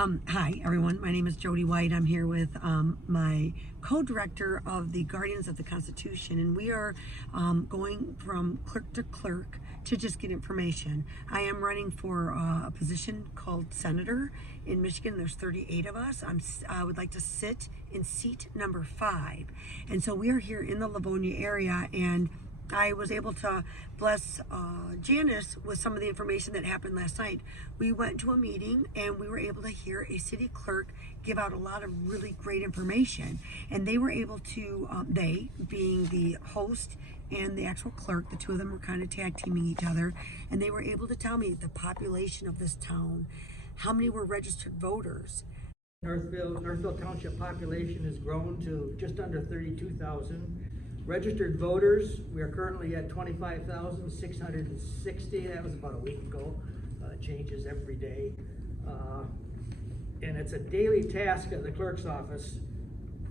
Hi, everyone. My name is Jody White. I'm here with my co-director of the Guardians of the Constitution, and we are going from clerk to clerk to just get information. I am running for a position called senator in Michigan. There's 38 of us. I would like to sit in seat number 5, and so we are here in the Livonia area, and I was able to bless Janice with some of the information that happened last night. We went to a meeting and we were able to hear a city clerk give out a lot of really great information. And they were able to, they being the host and the actual clerk, the two of them were kind of tag teaming each other, and they were able to tell me the population of this town, how many were registered voters. Northville Township population has grown to just under 32,000. Registered voters, we are currently at 25,660. That was about a week ago. It changes every day. And it's a daily task at the clerk's office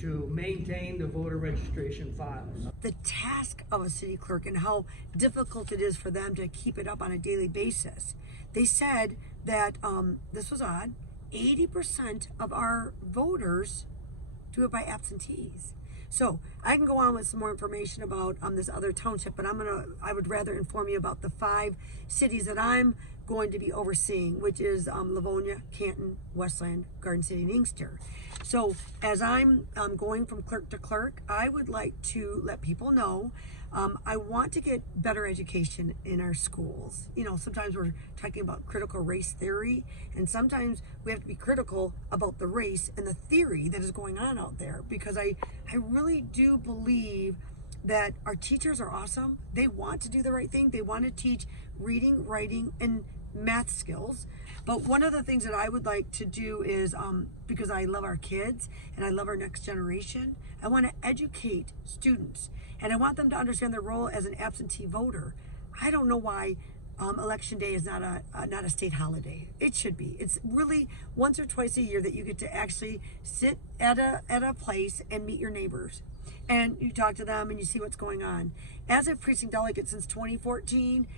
to maintain the voter registration files. The task of a city clerk and how difficult it is for them to keep it up on a daily basis. They said that, this was odd, 80% of our voters do it by absentees. So I can go on with some more information about this other township, but I would rather inform you about the 5 cities that I'm going to be overseeing, which is Livonia, Canton, Westland, Garden City, and Inkster. So as I'm going from clerk to clerk, I would like to let people know I want to get better education in our schools. You know, sometimes we're talking about critical race theory, and sometimes we have to be critical about the race and the theory that is going on out there, because I really do believe that our teachers are awesome. They want to do the right thing. They want to teach reading, writing, and math skills. But one of the things that I would like to do is, because I love our kids and I love our next generation, I want to educate students, and I want them to understand their role as an absentee voter. I don't know why election day is not a state holiday. It should be. It's really once or twice a year that you get to actually sit at a place and meet your neighbors, and you talk to them and you see what's going on. As a precinct delegate since 2014,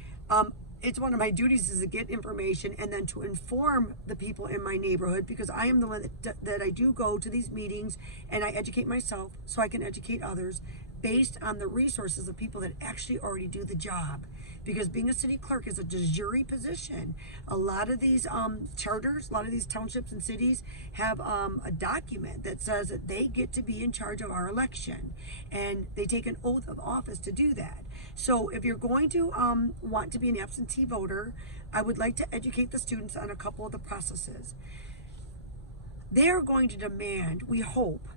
it's one of my duties is to get information and then to inform the people in my neighborhood, because I am the one that I do go to these meetings and I educate myself so I can educate others based on the resources of people that actually already do the job. Because being a city clerk is a de jure position. A lot of these charters, a lot of these townships and cities have a document that says that they get to be in charge of our election, and they take an oath of office to do that. So if you're going to want to be an absentee voter, I would like to educate the students on a couple of the processes. They are going to demand, we hope,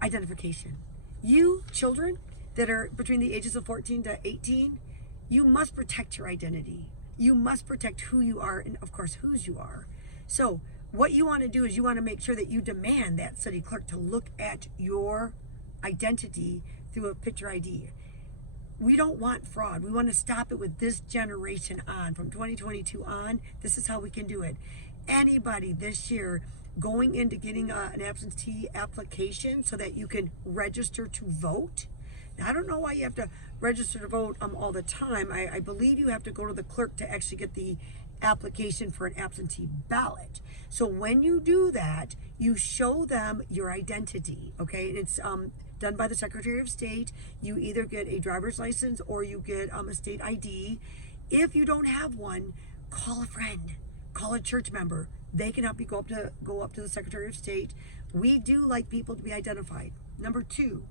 identification. You children that are between the ages of 14 to 18, you must protect your identity. You must protect who you are and, of course, whose you are. So what you want to do is you want to make sure that you demand that city clerk to look at your identity through a picture ID. We don't want fraud. We want to stop it with this generation on. From 2022 on, this is how we can do it. Anybody this year going into getting an absentee application so that you can register to vote. Now, I don't know why you have to register to vote all the time. I believe you have to go to the clerk to actually get the application for an absentee ballot. So when you do that, you show them your identity, okay? And it's done by the Secretary of State. You either get a driver's license or you get a state ID. If you don't have one, call a friend, call a church member. They can help you go up to the Secretary of State. We do like people to be identified. Number 2,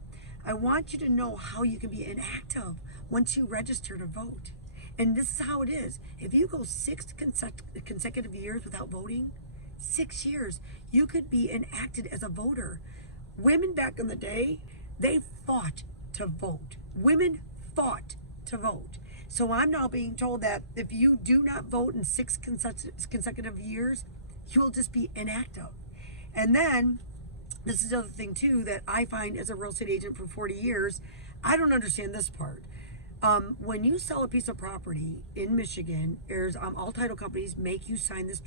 I want you to know how you can be inactive once you register to vote. And this is how it is. If you go 6 consecutive years without voting, 6 years, you could be inactive as a voter. Women back in the day, they fought to vote. Women fought to vote. So I'm now being told that if you do not vote in 6 consecutive years, you will just be inactive. And then, this is the other thing too that I find as a real estate agent for 40 years, I don't understand this part. When you sell a piece of property in Michigan, there's all title companies make you sign this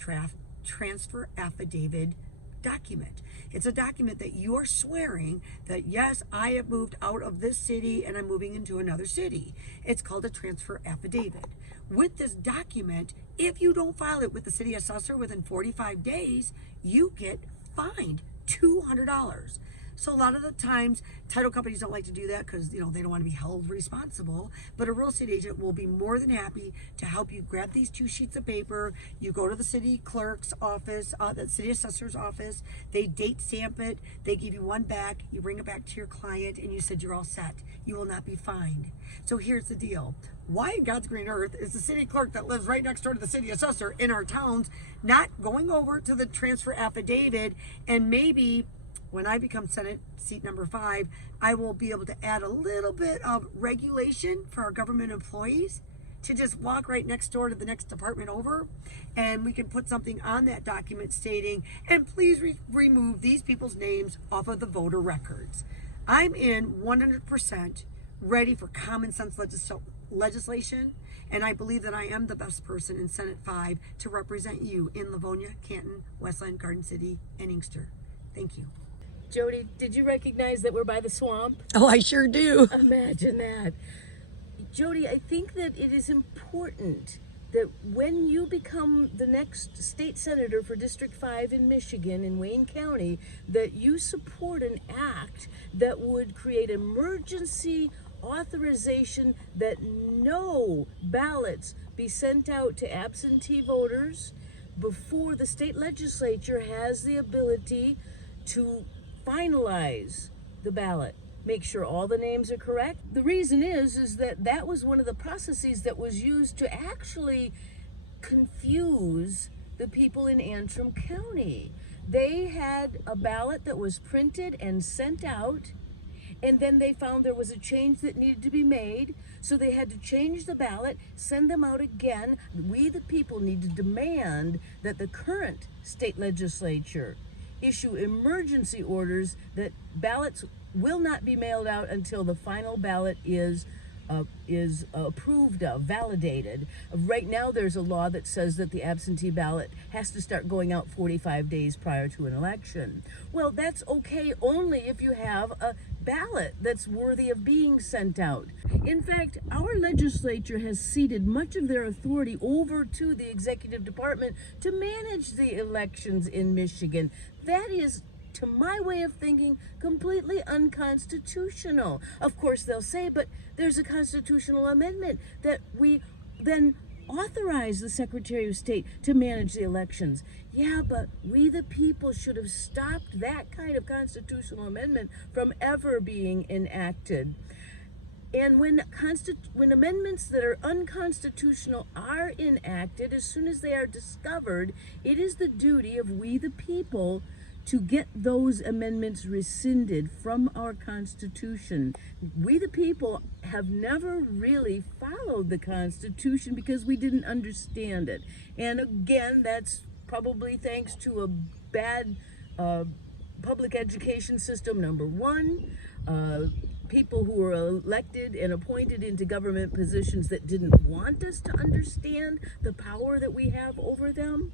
transfer affidavit document. It's a document that you are swearing that, yes, I have moved out of this city and I'm moving into another city. It's called a transfer affidavit. With this document, If you don't file it with the city assessor within 45 days, you get fined $200. So a lot of the times, title companies don't like to do that because, you know, they don't want to be held responsible. But a real estate agent will be more than happy to help you grab these 2 sheets of paper. You go to the city clerk's office, the city assessor's office. They date stamp it. They give you one back. You bring it back to your client, and you said you're all set. You will not be fined. So here's the deal. Why in God's green earth is the city clerk that lives right next door to the city assessor in our towns not going over to the transfer affidavit, and maybe when I become Senate seat number 5, I will be able to add a little bit of regulation for our government employees to just walk right next door to the next department over, and we can put something on that document stating, and please remove these people's names off of the voter records. I'm in 100% ready for common sense legislation, and I believe that I am the best person in Senate 5 to represent you in Livonia, Canton, Westland, Garden City, and Inkster. Thank you. Jody, did you recognize that we're by the swamp? Oh, I sure do. Imagine that. Jody, I think that it is important that when you become the next state senator for District 5 in Michigan, in Wayne County, that you support an act that would create emergency authorization that no ballots be sent out to absentee voters before the state legislature has the ability to finalize the ballot, make sure all the names are correct. The reason is that was one of the processes that was used to actually confuse the people in Antrim County. They had a ballot that was printed and sent out, and then they found there was a change that needed to be made, so they had to change the ballot, send them out again. We, the people, need to demand that the current state legislature issue emergency orders that ballots will not be mailed out until the final ballot is approved of, validated. Right now there's a law that says that the absentee ballot has to start going out 45 days prior to an election. Well, that's okay only if you have a ballot that's worthy of being sent out. In fact, our legislature has ceded much of their authority over to the executive department to manage the elections in Michigan. That is, to my way of thinking, completely unconstitutional. Of course, they'll say, but there's a constitutional amendment that we then authorize the Secretary of State to manage the elections. Yeah, but we the people should have stopped that kind of constitutional amendment from ever being enacted. And when amendments that are unconstitutional are enacted, as soon as they are discovered, it is the duty of we the people to get those amendments rescinded from our Constitution. We the people have never really followed the Constitution because we didn't understand it. And again, that's probably thanks to a bad public education system, number one. People who were elected and appointed into government positions that didn't want us to understand the power that we have over them.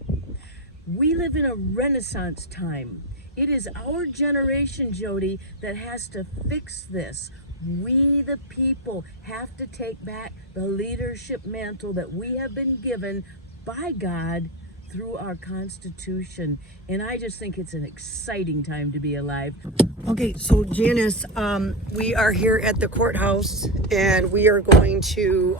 We live in a Renaissance time. It is our generation, Jody, that has to fix this. We, the people, have to take back the leadership mantle that we have been given by God through our Constitution. And I just think it's an exciting time to be alive. Okay, so Janice, we are here at the courthouse, and we are going to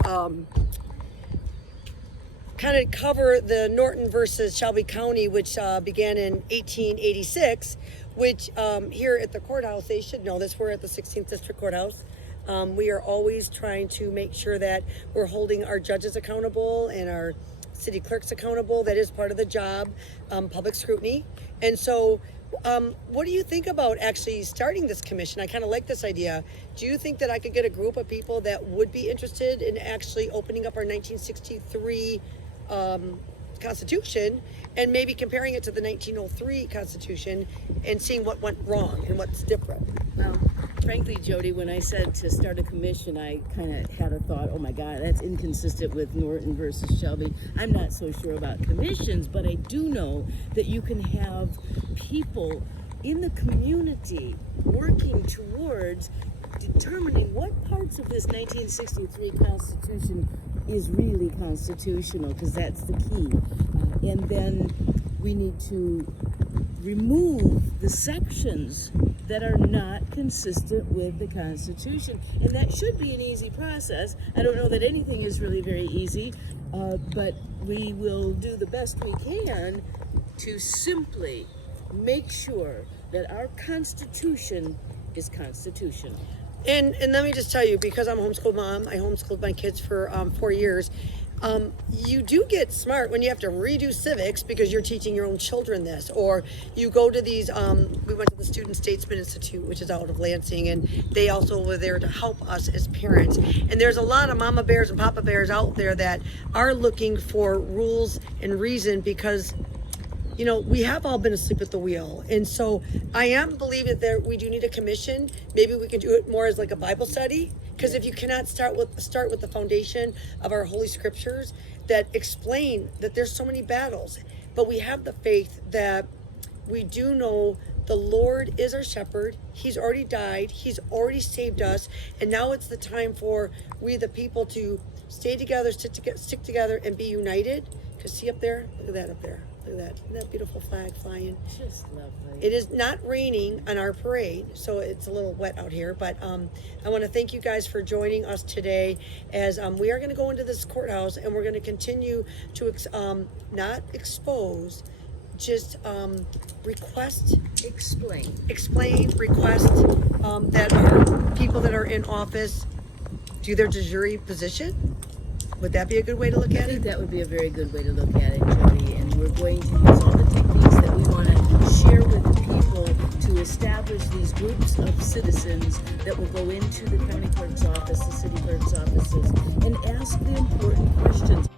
kind of cover the Norton versus Shelby County, which began in 1886, which here at the courthouse, they should know this, we're at the 16th District Courthouse. We are always trying to make sure that we're holding our judges accountable and our city clerks accountable. That is part of the job, public scrutiny. And so what do you think about actually starting this commission? I kind of like this idea. Do you think that I could get a group of people that would be interested in actually opening up our 1963 Constitution and maybe comparing it to the 1903 Constitution and seeing what went wrong and what's different? Well, frankly, Jody, when I said to start a commission, I kind of had a thought, oh my God, that's inconsistent with Norton versus Shelby. I'm not so sure about commissions, but I do know that you can have people in the community working towards determining what parts of this 1963 Constitution is really constitutional, because that's the key. And then we need to remove the sections that are not consistent with the Constitution. And that should be an easy process. I don't know that anything is really very easy, but we will do the best we can to simply make sure that our Constitution is constitutional. And let me just tell you, because I'm a homeschool mom, I homeschooled my kids for 4 years. You do get smart when you have to redo civics because you're teaching your own children this, or you go to these. We went to the Student Statesman Institute, which is out of Lansing, and they also were there to help us as parents. And there's a lot of mama bears and papa bears out there that are looking for rules and reason because, you know, we have all been asleep at the wheel. And so I am believing that we do need a commission. Maybe we can do it more as like a Bible study. Because if you cannot start with the foundation of our holy scriptures that explain that there's so many battles, but we have the faith that we do know the Lord is our shepherd. He's already died. He's already saved us. And now it's the time for we the people to stay together, stick together, and be united. Because see up there? Look at that up there. Look at that. Isn't that beautiful flag flying? Just lovely. It is not raining on our parade, so it's a little wet out here. But I want to thank you guys for joining us today as we are going to go into this courthouse and we're going to continue to not expose, just request, explain, request that our people that are in office do their de jure position. Would that be a good way to look at I think it? that would be a very good way to look at it, Jody. And we're going to use all the techniques that we want to share with the people to establish these groups of citizens that will go into the county clerk's office, the city clerk's offices, and ask the important questions.